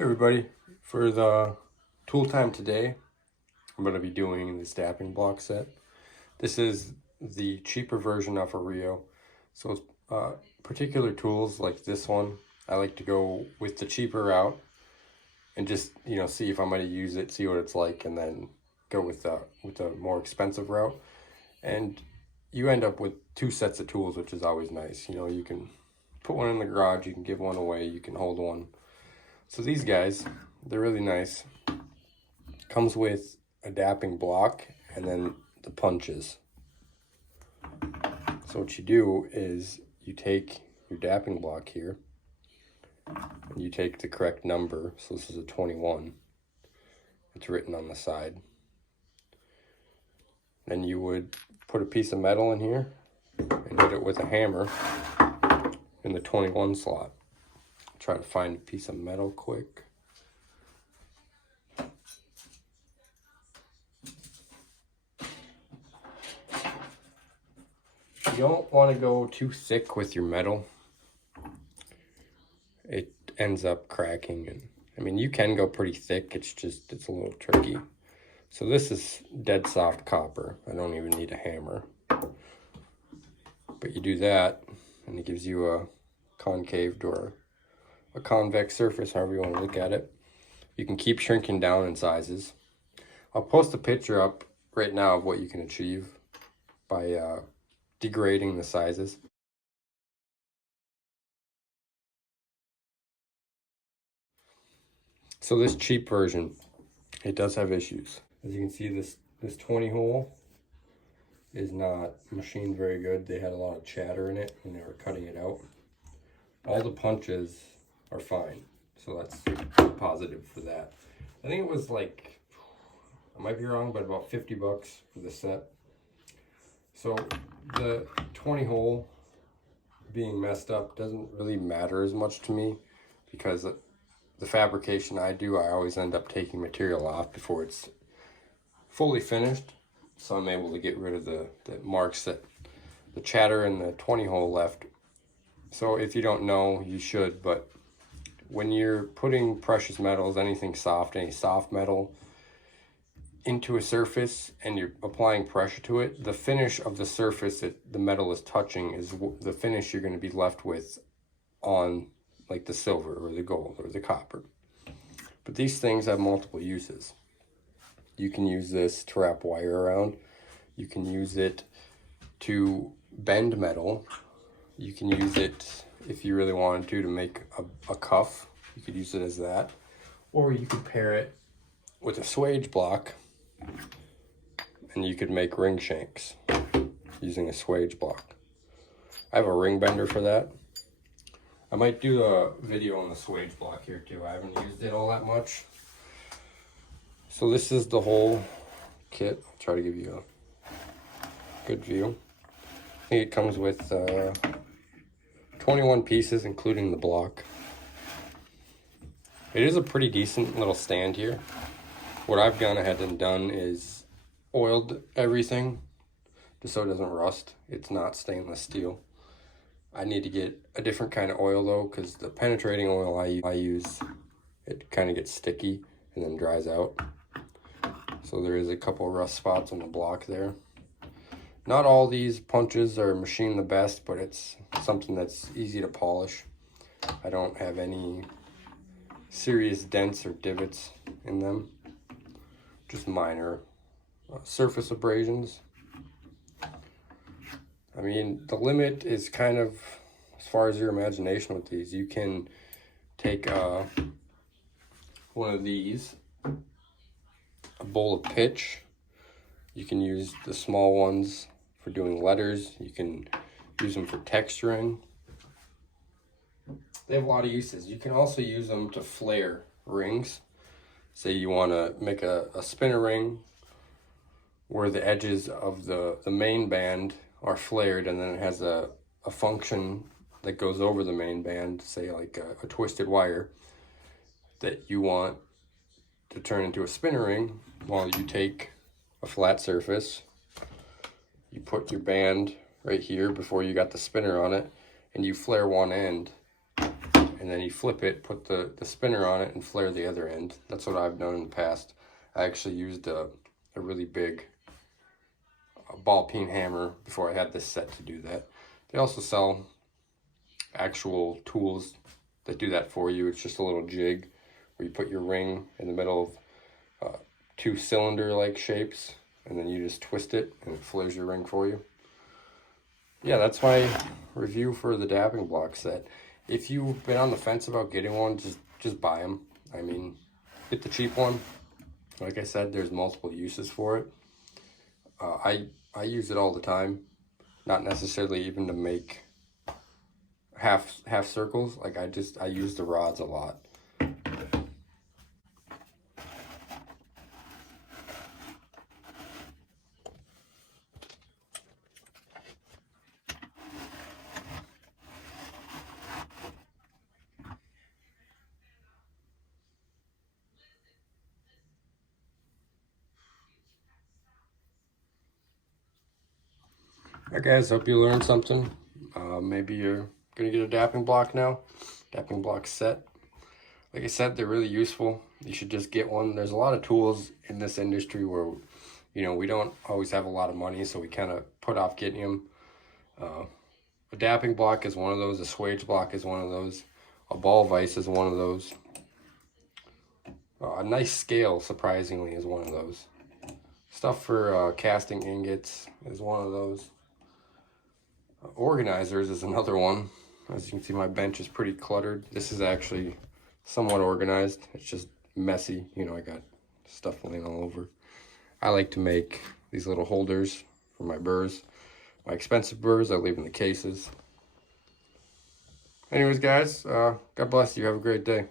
Hey everybody, for the tool time today, I'm going to be doing this dapping block set. This is the cheaper version of a Rio. So particular tools like this one, I like to go with the cheaper route and just, see if I'm going to use it, see what it's like, and then go with the more expensive route. And you end up with two sets of tools, which is always nice. You can put one in the garage, you can give one away, you can hold one. So these guys, they're really nice. Comes with a dapping block and then the punches. So what you do is you take your dapping block here and you take the correct number. So this is a 21. It's written on the side. Then you would put a piece of metal in here and hit it with a hammer in the 21 slot. Try to find a piece of metal quick. You don't want to go too thick with your metal. It ends up cracking, and I mean, you can go pretty thick, it's a little tricky. So this is dead soft copper. I don't even need a hammer. But you do that and it gives you a concaved or a convex surface, however you want to look at it. You can keep shrinking down in sizes. I'll post a picture up right now of what you can achieve by degrading the sizes. So this cheap version, it does have issues. As you can see, this 20 hole is not machined very good. They had a lot of chatter in it when they were cutting it out. All the punches are fine, so that's positive for that. I think it was like, I might be wrong, but about 50 bucks for the set. So the 20 hole being messed up doesn't really matter as much to me, because the fabrication I do, I always end up taking material off before it's fully finished, so I'm able to get rid of the marks that the chatter in the 20 hole left. So if you don't know, you should, but when you're putting precious metals, anything soft, any soft metal, into a surface and you're applying pressure to it, the finish of the surface that the metal is touching is the finish you're going to be left with on like the silver or the gold or the copper. But these things have multiple uses. You can use this to wrap wire around. You can use it to bend metal. You can use it, if you really wanted to make a cuff. You could use it as that. Or you could pair it with a swage block and you could make ring shanks using a swage block. I have a ring bender for that. I might do a video on the swage block here too. I haven't used it all that much. So this is the whole kit. I'll try to give you a good view. I think it comes with 21 pieces, including the block. It is a pretty decent little stand here. What I've gone ahead and done is oiled everything just so it doesn't rust. It's not stainless steel. I need to get a different kind of oil though, because the penetrating oil I use, it kind of gets sticky and then dries out. So there is a couple rust spots on the block there. Not all these punches are machined the best, but it's something that's easy to polish. I don't have any serious dents or divots in them, just minor surface abrasions. I mean, the limit is kind of as far as your imagination with these. You can take one of these, a bowl of pitch. You can use the small ones for doing letters. You can use them for texturing. They have a lot of uses. You can also use them to flare rings. Say you want to make a spinner ring where the edges of the main band are flared, and then it has a function that goes over the main band, say like a twisted wire, that you want to turn into a spinner ring. While you take a flat surface, you put your band right here before you got the spinner on it, and you flare one end, and then you flip it, put the spinner on it, and flare the other end. That's what I've done in the past. I actually used a really big ball peen hammer before I had this set to do that. They also sell actual tools that do that for you. It's just a little jig where you put your ring in the middle of two cylinder-like shapes, and then you just twist it and it flares your ring for you. Yeah, that's my review for the dapping block set. If you've been on the fence about getting one, just buy them. I mean, get the cheap one. Like I said, there's multiple uses for it. I use it all the time, not necessarily even to make half circles. Like I use the rods a lot. Alright guys, hope you learned something. Maybe you're gonna get a dapping block now. Dapping block set. Like I said, they're really useful. You should just get one. There's a lot of tools in this industry where, you know, we don't always have a lot of money, so we kind of put off getting them. A dapping block is one of those. A swage block is one of those. A ball vise is one of those. A nice scale, surprisingly, is one of those. Stuff for casting ingots is one of those. Organizers is another one. As you can see, my bench is pretty cluttered. This is actually somewhat organized. It's just messy. You know, I got stuff laying all over. I like to make these little holders for my burrs. My expensive burrs I leave in the cases. Anyways, guys, God bless you. Have a great day.